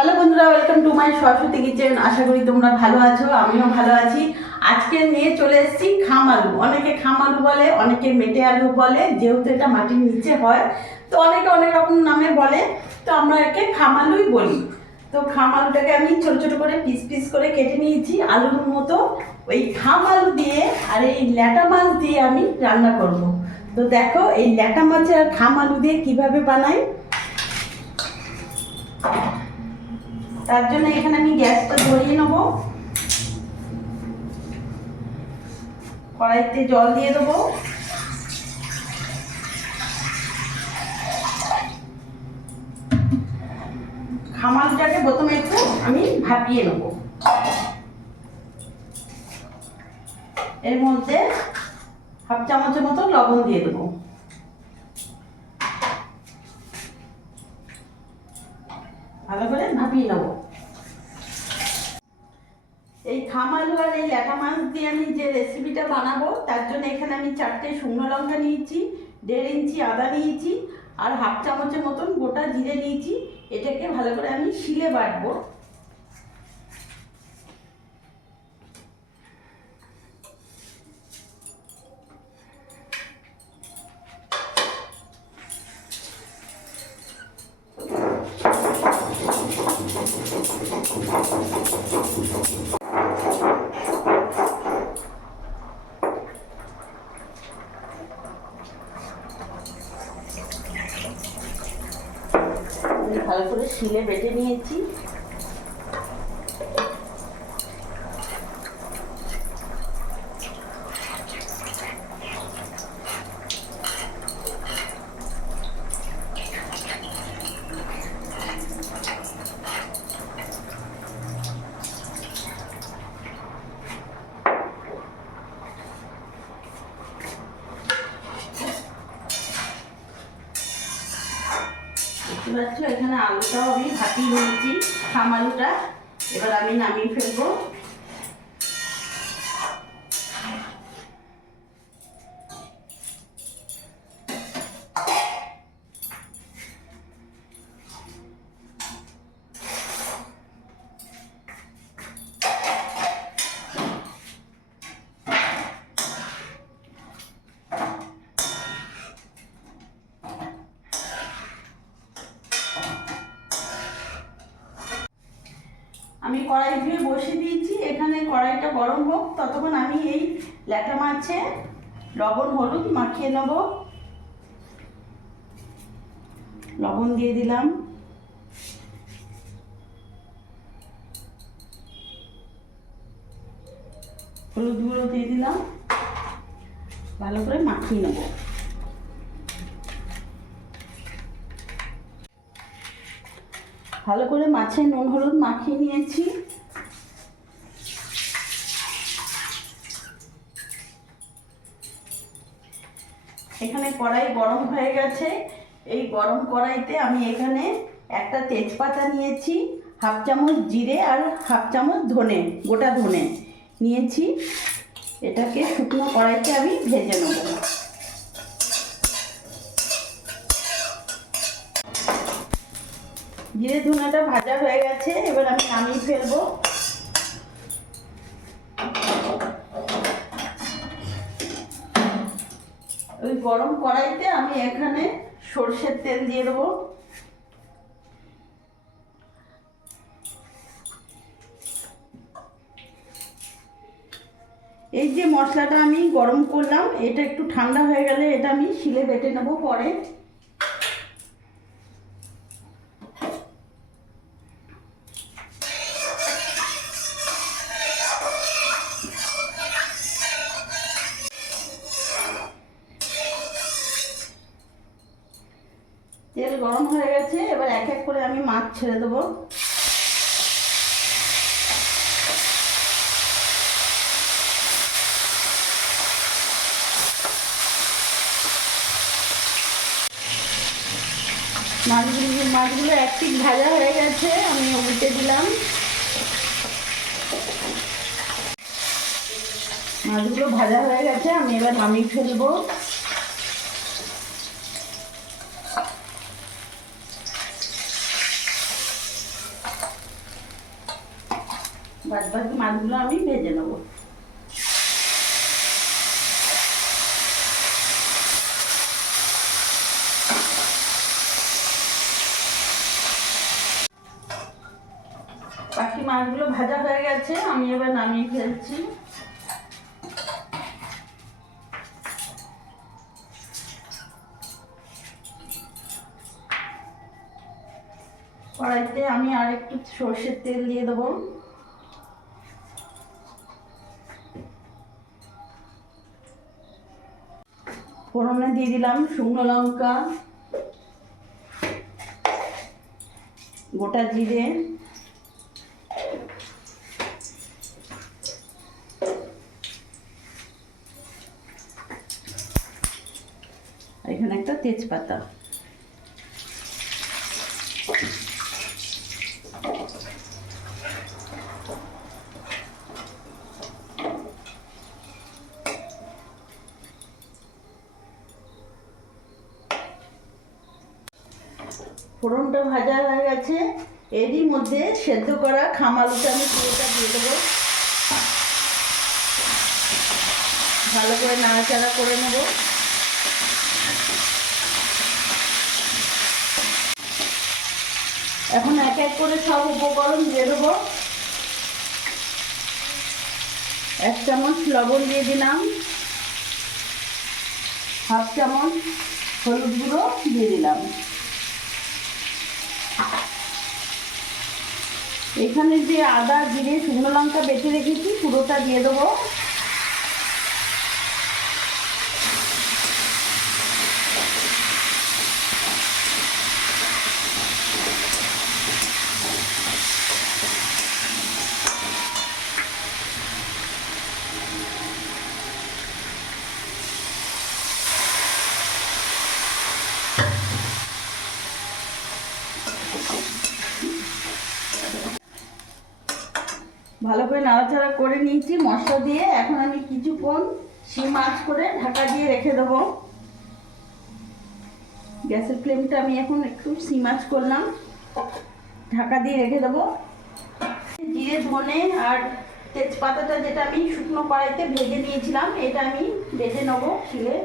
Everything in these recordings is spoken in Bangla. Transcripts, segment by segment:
হ্যালো বন্ধুরা, welcome to my Saraswati kitchen. আশা করি তোমরা ভালো আছো, আমিও ভালো আছি। আজকে নিয়ে চলে এসেছি খাম আলু। অনেকে খাম আলু বলে, অনেকে মেটে আলু বলে, যেহেতু এটা মাটির নিচে হয় তো অনেকে অনেক রকম নামে বলে, তো আমরা একে খাম আলুই বলি। তো খাম আলুটাকে আমি ছোট ছোট করে পিস পিস করে কেটে নিয়েছি আলুর মতো। ওই খাম আলু দিয়ে আর এই ল্যাটা মাছ দিয়ে আমি রান্না করব। তো দেখো এই ল্যাটা মাছ আর খাম আলু দিয়ে কিভাবে বানাই। তার জন্য এখানে আমি গ্যাসটা ধরিয়ে নেব, কড়াইতে জল দিয়ে দেবো। খামালটাকে প্রথমে একটু আমি ভাপিয়ে নেব। এর মধ্যে হাফ চামচের মতো লবণ দিয়ে দেবো। ভালো করে ভাপিয়ে নেব। এই খাম আলু আর এই ল্যাটা মাছ দিয়ে আমি যে রেসিপিটা বানাবো তার জন্য এখানে আমি 4টে শুকনো লঙ্কা নিয়েছি, 1.5 ইঞ্চি আদা নিয়েছি আর হাফ চামচের মতন গোটা জিরে নিয়েছি। এটাকে ভালো করে আমি শিলে বাটবো। ভালো করে শিলে বেটে নিয়েছি। এখানে আলুটাও আমি ভাপিয়ে নিয়েছি, খাম আলুটা। এবার আমি নামিয়ে ফেলবো। আমি কড়াই ধুয়ে বসিয়ে দিয়েছি। এখানে কড়াইটা গরম হোক, ততক্ষণ আমি এই ল্যাটা মাছে লবণ হলুদ মাখিয়ে নেব। লবণ দিয়ে দিলাম, হলুদ গুঁড়ো দিয়ে দিলাম, ভালো করে মাখিয়ে নেব। ভালো করে মাছে নুন হলুদ মাখিয়ে নিয়েছি। এখানে কড়াই গরম হয়ে গেছে। এই গরম কড়াইতে আমি এখানে একটা তেজপাতা নিয়েছি, হাফ চামচ জিরে আর হাফ চামচ ধনে, গোটা ধনে নিয়েছি। এটাকে শুকনো কড়াইতে আমি ভেজে নেব। জিরে ধনেটা ভাজা হয়ে গেছে, এবার আমি নামিয়ে ফেলবো। ওই গরম কড়াইতে আমি এখানে সরষের তেল দিয়ে দেবো। এই যে মশলাটা আমি গরম করলাম, এটা একটু ঠান্ডা হয়ে গেলে এটা আমি শিলে বেটে নেবো পরে। তেল গরম হয়ে গেছে, এবার এক এক করে আমি মাছ ছেড়ে দেবো। মাছগুলো এক পিঠ ভাজা হয়ে গেছে, আমি উল্টে দিলাম। মাছগুলো ভাজা হয়ে গেছে, আমি এবার নামিয়ে ফেলবো। বাদ বাকি মাছগুলো আমি ভেজে নেবো। বাকি মাছগুলো ভাজা হয়ে গেছে, আমি এবার নামিয়ে ফেলছি। কড়াইতে আমি আর একটু সর্ষের তেল দিয়ে দেবো। ফোড়নে দিয়ে দিলাম শুকনো লঙ্কা, গোটা জিরে, এখানে একটা তেজপাতা। ফোড়নটা ভাজা হয়ে গেছে, এরই মধ্যে সেদ্ধ করা খাম আলুটা আমি পুরোটা দিয়ে দেবো। ভালো করে নাড়াচাড়া করে নেব। এখন এক এক করে সব উপকরণ দিয়ে দেবো। 1 চামচ লবণ দিয়ে দিলাম, 1/2 চামচ হলুদ গুঁড়ো দিয়ে দিলাম। এখানে যে আদা জিরে শুকনো লঙ্কা বেটে রেখেছি পুরোটা দিয়ে দেবো। ভালো করে নাড়াচাড়া করে নিয়েছি মশলা দিয়ে। এখন আমি কিছুক্ষণ সিম আঁচ করে ঢাকা দিয়ে রেখে দেবো। গ্যাসের ফ্লেমটা আমি এখন একটু সিম আঁচ করলাম, ঢাকা দিয়ে রেখে দেবো। জিরে ধনে আর তেজপাতাটা যেটা আমি শুকনো কড়াইতে ভেজে নিয়েছিলাম, এটা আমি ভেজে নেবো শিলে।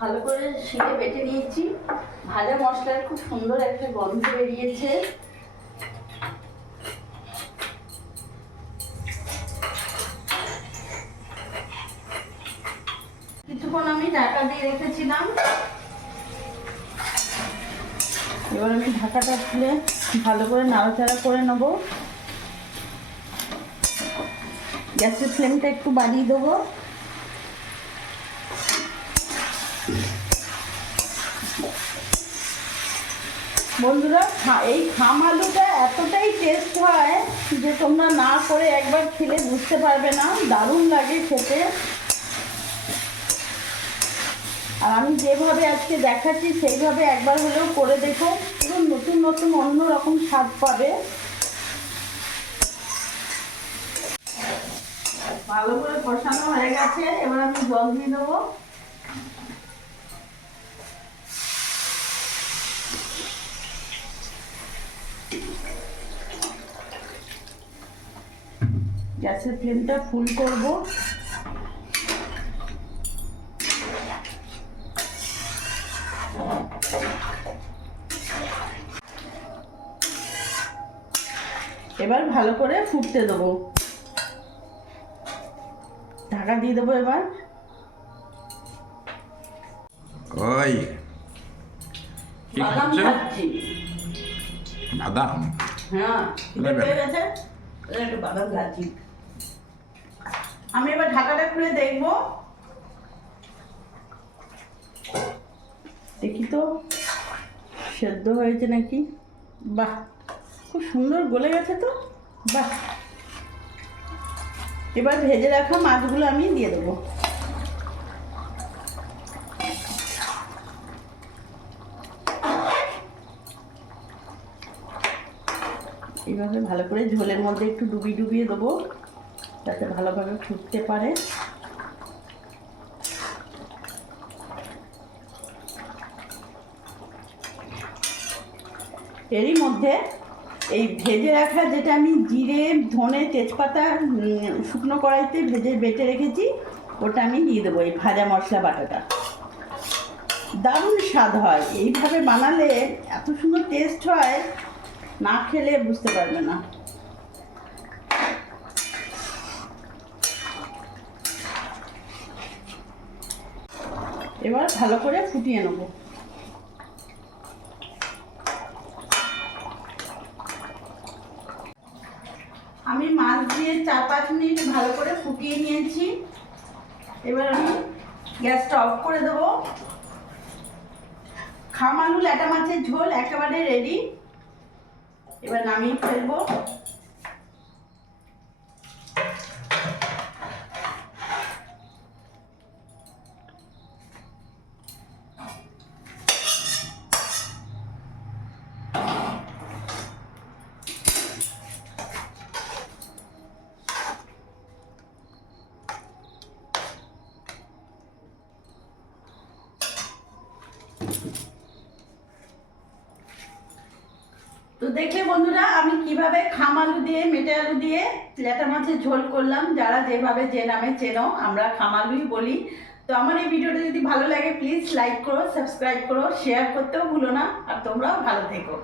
ভালো করে শিলে বেটে নিয়েছি। ভাজা মশলার খুব সুন্দর একটা গন্ধ বেরিয়েছে। কিছুক্ষণ আমি ঢাকা দিয়ে রেখেছিলাম, এবার আমি ঢাকাটা খুলে ভালো করে নাড়াচাড়া করে নেব। গ্যাসের ফ্লেমটা একটু বাড়িয়ে দেবো। বন্ধুরা, এই খাম আলুটা এতটাই টেস্ট হয় যে তোমরা না করে একবার খেলে বুঝতে পারবে না, দারুণ লাগে খেতে। আর আমি যেভাবে আজকে দেখাচ্ছি সেইভাবে একবার হলেও করে দেখো, পুরো নতুন নতুন অন্য রকম স্বাদ পাবে। ভালো করে কষানো হয়ে গেছে, এবার আমি জল দিয়ে দেবো। গ্যাসের ফ্লেমটা ফুল করব। এবার ভালো করে ফুটতে দেবো, ঢাকা দিয়ে দেবো। এবার ওই কি বাদাম খাচ্ছ? খাচ্ছি। বাদাম? হ্যাঁ, হয়ে গেছে, একটু বাদাম খাচ্ছি। আমি এবার ঢাকাটা খুলে দেখবো, দেখি তো সেদ্ধ হয়েছে নাকি। বাহ, খুব সুন্দর গলে গেছে তো, বাহ। এবার ভেজে রাখা মাছগুলো আমি দিয়ে দেবো। এইভাবে ভালো করে ঝোলের মধ্যে একটু ডুবিয়ে দেবো, যাতে ভালোভাবে ফুটতে পারে। এরই মধ্যে এই ভেজে রাখা, যেটা আমি জিরে, ধনে, তেজপাতা শুকনো কড়াইতে ভেজে বেটে রেখেছি, ওটা আমি দিয়ে দেবো। এই ভাজা মশলা বাটাটা দারুণ স্বাদ হয়, এইভাবে বানালে এত সুন্দর টেস্ট হয়, না খেলে বুঝতে পারবে না। এবার ভালো করে ফুটিয়ে নেব। আমি মাছ দিয়ে 4-5 মিনিট ভালো করে ফুটিয়ে নিয়েছি। এবার আমি গ্যাসটা অফ করে দেবো। খাম আলু ল্যাটা মাছের ঝোল একেবারে রেডি। এবার নামিয়ে ফেলবো। তো দেখলে বন্ধুরা, আমি কিভাবে খাম আলু দিয়ে, মেটে আলু দিয়ে ল্যাটা মাছের ঝোল করলাম। যারা যেভাবে যে নামে চেনো, আমরা খাম আলুই বলি। তো আমার এই ভিডিওটা যদি ভালো লাগে প্লিজ লাইক করো, সাবস্ক্রাইব করো, শেয়ার করতেও ভুলো না। আর তোমরাও ভালো থেকো।